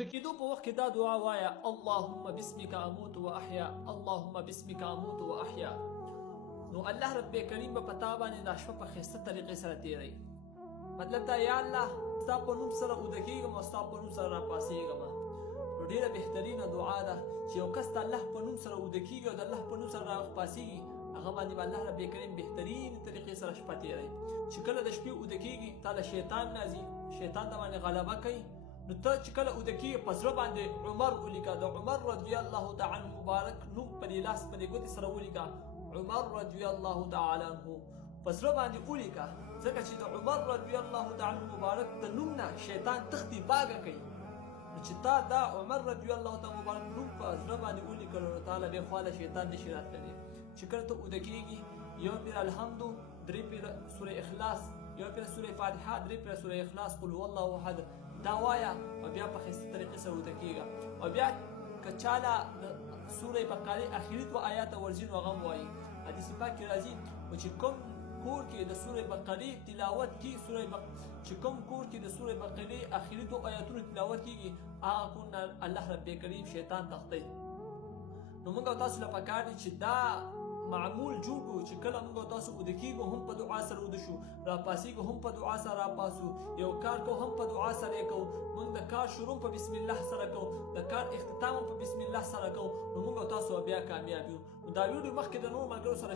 د کېدو په وخت کې دا دعا وایا اللهم بسمک اموت و احیا اللهم بسمک اموت و احیا. نو الله رب کریم به پتا باندې دا شپه په ښایسته طریقې سره تیروي. مطلب دا یا الله ستا په نوم سره اوده کېږم او ستا په نوم سره راپاڅېږم. نو ډېره بهترینه دعا ده چې یو کس د الله په نوم سره اوده کېږي او د الله په نوم سره راپاڅېږي، هغه باندې به الله رب کریم بهترین طریقې سره شپه تیروي. چې کله د شپې اوده کېږي تا له شیطان راځي، شیطان د باندې غلبه کوي. نو ته چې کله اوده کېږي په زړه باندې عمر ولیکه، د عمر رضی الله تعالی عنه مبارک نوم په دې لاس په دې ګوتې سره ولیکه، عمر رضی الله تعالی عنه په زړه باندې ولیکه، ځکه چې د عمر رضی الله تعالی عنه مبارک د نوم نه شیطان تښتي باګه کوي. نو چې تا دا عمر رضی الله تعالی مبارک نوم په زړه باندې ولیکلو نو تعالی بې خواله شیطان نشي راتللی. چې کله ته اوده کېږي یو پیر الحمدو، درې پیره سوره اخلاص، یو پیره سوره فاتحه، درې پیره سوره اخلاص، قل هو الله احد دا وایا او بیا په ښایسته طریقې سره اوده کېږه. او بیا که چاله د سوره بقرې اخري دوه آیاته ورځي نو هغه هم وایي. حدیث پاک کې راځي چې کوم کور کې د سوره بقرې تلاوت کېږي، چې کوم کور کې د سوره بقرې اخري دوه آیاتونو تلاوت کېږي، هغه کور نه الله رب کریم شیطان تښتوي. نو موږ او تاسو له پکار دي چې دا معمول جوړ کړو چې کله موږ او تاسو اوده کېږو هم په دعا سره اوده شو، راپاڅېږو هم په دعا سره راپاڅو، یو کار کوو هم په دعا سره یې کوو، موږ د کار شروع په بسم الله سره کوو، د کار اختتام هم په بسم الله سره کوو، نو موږ او تاسو بیا کامیاب یو. نو دا ویډیو مخکې د نورو ملګرو سره